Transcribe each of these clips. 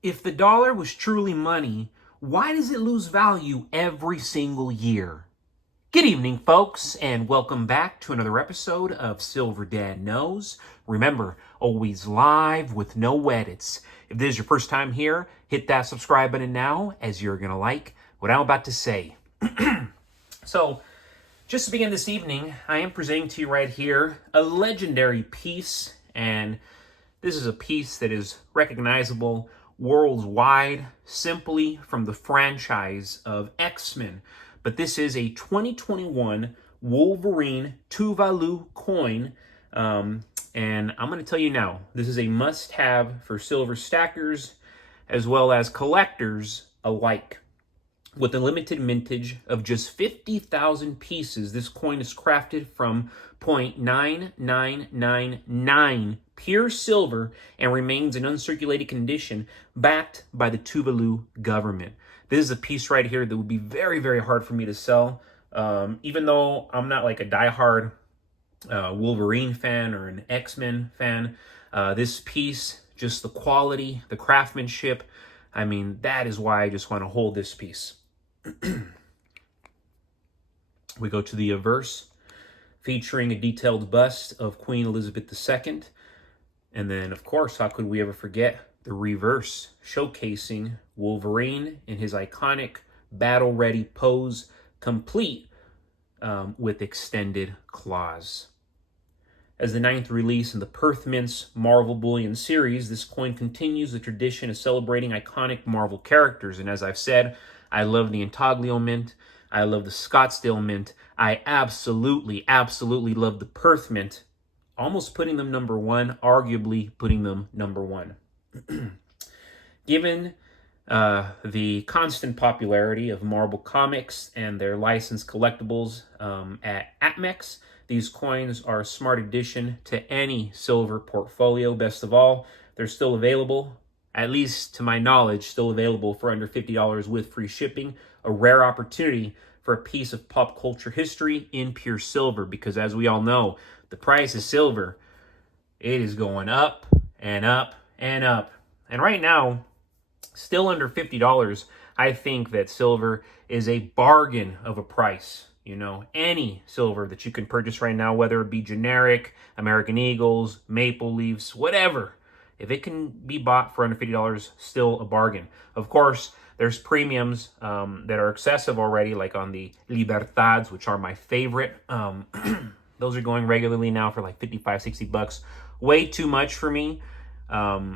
If the dollar was truly money, why does it lose value every single year? Good evening, folks, and welcome back to another episode of Silver Dad Knows. Remember, always live with no edits. If this is your first time here, hit that subscribe button now, as you're going to like what I'm about to say. So, just to begin this evening, I am presenting to you right here a legendary piece, and this is a piece that is recognizable worldwide simply from the franchise of X-Men. But this is a 2021 Wolverine Tuvalu coin. And I'm going to tell you now, this is a must-have for silver stackers as well as collectors alike. With a limited mintage of just 50,000 pieces, this coin is crafted from 0.9999 pure silver and remains in uncirculated condition, backed by the Tuvalu government. This is a piece right here that would be very, very hard for me to sell. Even though I'm not like a diehard Wolverine fan or an X-Men fan, this piece, just the quality, the craftsmanship, I mean, that is why I just want to hold this piece. We go to the averse, featuring a detailed bust of Queen Elizabeth II. And then, of course, how could we ever forget the reverse, showcasing Wolverine in his iconic battle-ready pose, complete with extended claws. As the 9th release in the Perth Mint's Marvel Bullion series, this coin continues the tradition of celebrating iconic Marvel characters. And as I've said, I love the Intaglio Mint. I love the Scottsdale Mint. I absolutely love the Perth Mint. Almost putting them number one, arguably putting them number one. Given the constant popularity of Marvel Comics and their licensed collectibles at APMEX, these coins are a smart addition to any silver portfolio. Best of all, they're still available, at least to my knowledge, still available for under $50 with free shipping. A rare opportunity for a piece of pop culture history in pure silver, because as we all know, the price of silver, it is going up and up and up. And right now, still under $50, I think that silver is a bargain of a price. You know, any silver that you can purchase right now, whether it be generic, American Eagles, Maple Leafs, whatever, if it can be bought for under $50, still a bargain. Of course, there's premiums that are excessive already, like on the Libertads, which are my favorite. Those are going regularly now for like 55, 60 bucks. Way too much for me. I'd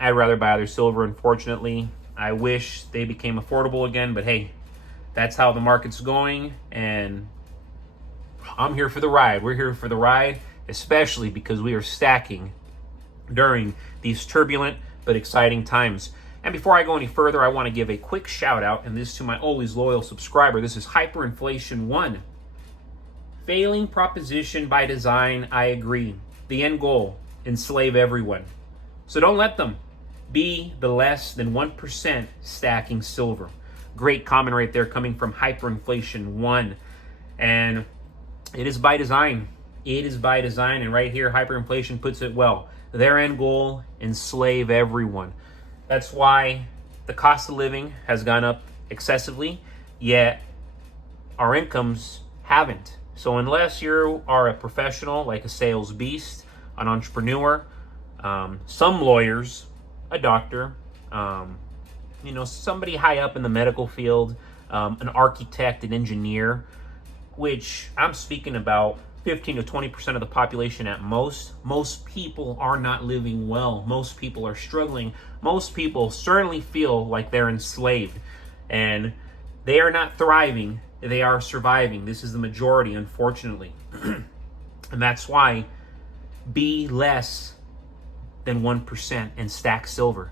rather buy other silver, unfortunately. I wish they became affordable again, but hey, that's how the market's going, and I'm here for the ride. We're here for the ride, especially because we are stacking during these turbulent but exciting times. And before I go any further, I want to give a quick shout out, and this to my always loyal subscriber. This is Hyperinflation 1. Failing proposition by design, I agree. The end goal, enslave everyone. So don't let them be the less than 1% stacking silver. Great comment right there coming from Hyperinflation 1. And it is by design. It is by design. And right here, Hyperinflation puts it well. Their end goal, enslave everyone. That's why the cost of living has gone up excessively, yet our incomes haven't. So unless you are a professional, like a sales beast, an entrepreneur, some lawyers, a doctor, somebody high up in the medical field, an architect, an engineer, which I'm speaking about 15 to 20% of the population at most. Most people are not living well. Most people are struggling. Most people certainly feel like they're enslaved, and they are not thriving. They are surviving. This is the majority, unfortunately. And that's why be less than 1% and stack silver.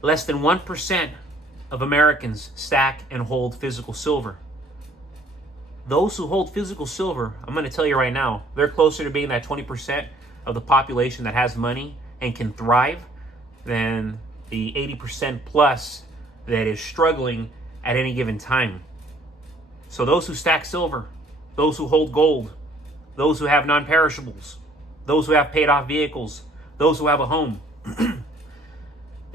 Less than 1% of Americans stack and hold physical silver. Those who hold physical silver, I'm going to tell you right now, they're closer to being that 20% of the population that has money and can thrive than the 80% plus that is struggling at any given time. So those who stack silver, those who hold gold, those who have non-perishables, those who have paid off vehicles, those who have a home,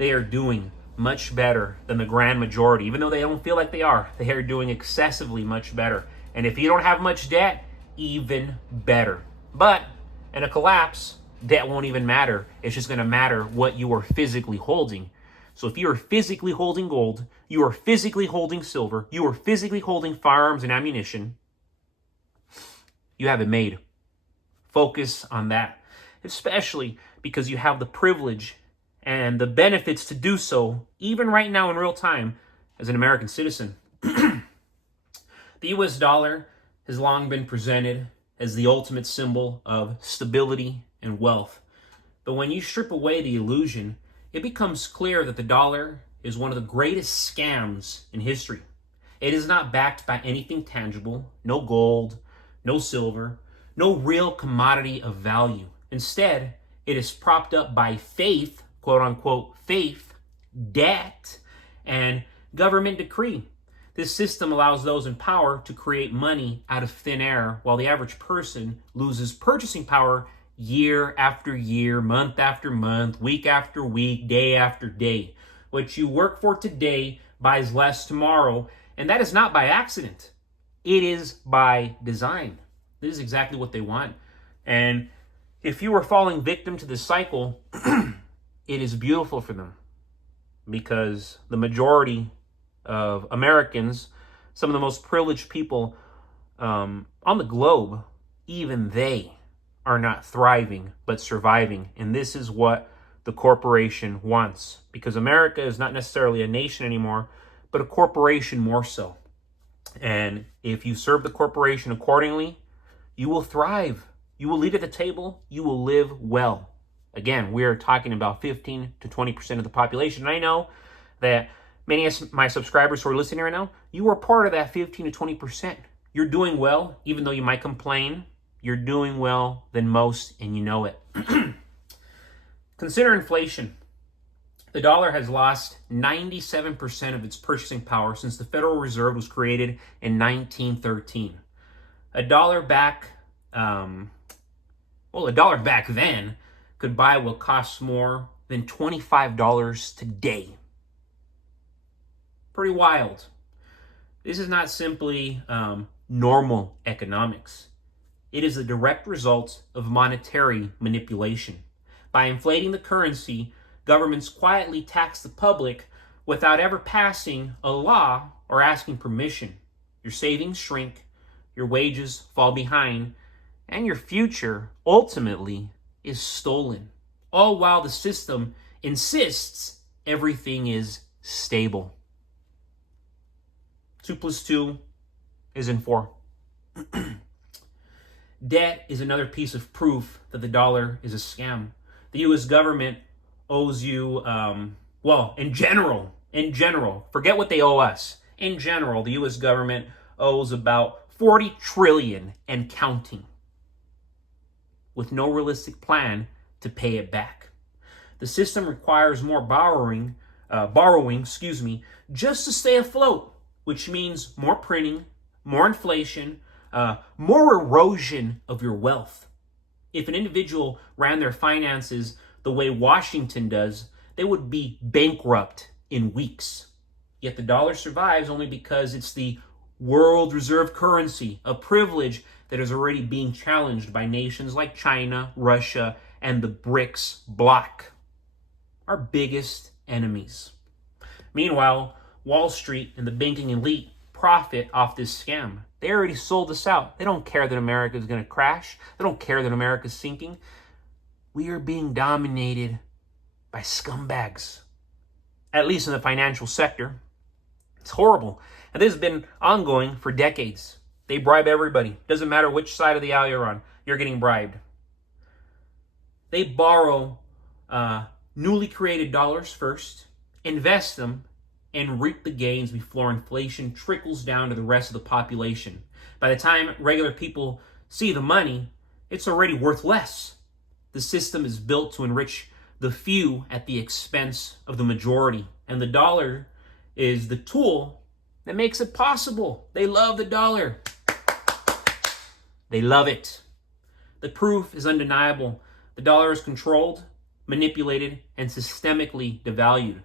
they are doing much better than the grand majority. Even though they don't feel like they are doing excessively much better. And if you don't have much debt, even better. But in a collapse, debt won't even matter. It's just going to matter what you are physically holding. So if you are physically holding gold, you are physically holding silver, you are physically holding firearms and ammunition, you have it made. Focus on that, especially because you have the privilege and the benefits to do so, even right now in real time, as an American citizen. The US dollar has long been presented as the ultimate symbol of stability and wealth. But when you strip away the illusion, it becomes clear that the dollar is one of the greatest scams in history. It is not backed by anything tangible, no gold, no silver, no real commodity of value. Instead, it is propped up by faith, quote unquote, faith, debt, and government decree. This system allows those in power to create money out of thin air, while the average person loses purchasing power year after year, month after month, week after week, day after day. What you work for today buys less tomorrow, and that is not by accident. It is by design. This is exactly what they want. And if you are falling victim to this cycle, it is beautiful for them, because the majority of Americans, some of the most privileged people on the globe, even they are not thriving but surviving. And this is what the corporation wants, because America is not necessarily a nation anymore, but a corporation more so. And if you serve the corporation accordingly, you will thrive. You will lead at the table. You will live well. Again, we are talking about 15 to 20% of the population. And I know that many of my subscribers who are listening right now, you are part of that 15 to 20%. You're doing well, even though you might complain. You're doing well than most, and you know it. Consider inflation. The dollar has lost 97% of its purchasing power since the Federal Reserve was created in 1913. A dollar back then could buy what costs more than $25 today. Pretty wild. This is not simply normal economics. It is a direct result of monetary manipulation. By inflating the currency, governments quietly tax the public without ever passing a law or asking permission. Your savings shrink, your wages fall behind, and your future ultimately is stolen. All while the system insists everything is stable. 2 plus 2 is 4. Debt is another piece of proof that the dollar is a scam. The U.S. government owes you, in general, forget what they owe us. In general, the U.S. government owes about $40 trillion and counting, with no realistic plan to pay it back. The system requires more borrowing, just to stay afloat, which means more printing, more inflation, more erosion of your wealth. If an individual ran their finances the way Washington does, they would be bankrupt in weeks. Yet the dollar survives only because it's the world reserve currency, a privilege that is already being challenged by nations like China, Russia, and the BRICS bloc, our biggest enemies. Meanwhile, Wall Street and the banking elite profit off this scam. They already sold us out. They don't care that America is going to crash. They don't care that America is sinking. We are being dominated by scumbags, at least in the financial sector. It's horrible. And this has been ongoing for decades. They bribe everybody. Doesn't matter which side of the aisle you're on, you're getting bribed. They borrow newly created dollars first, invest them, and reap the gains before inflation trickles down to the rest of the population. By the time regular people see the money, it's already worth less. The system is built to enrich the few at the expense of the majority, and the dollar is the tool that makes it possible. They love the dollar. They love it. The proof is undeniable. The dollar is controlled, manipulated, and systemically devalued.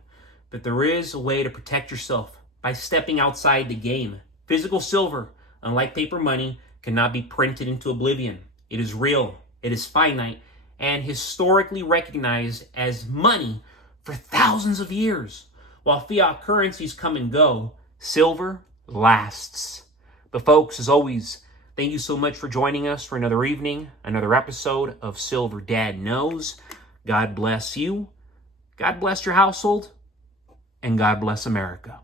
that there is a way to protect yourself by stepping outside the game. Physical silver, unlike paper money, cannot be printed into oblivion. It is real, it is finite, and historically recognized as money for thousands of years. While fiat currencies come and go, silver lasts. But folks, as always, thank you so much for joining us for another evening, another episode of Silver Dad Knows. God bless you, God bless your household, and God bless America.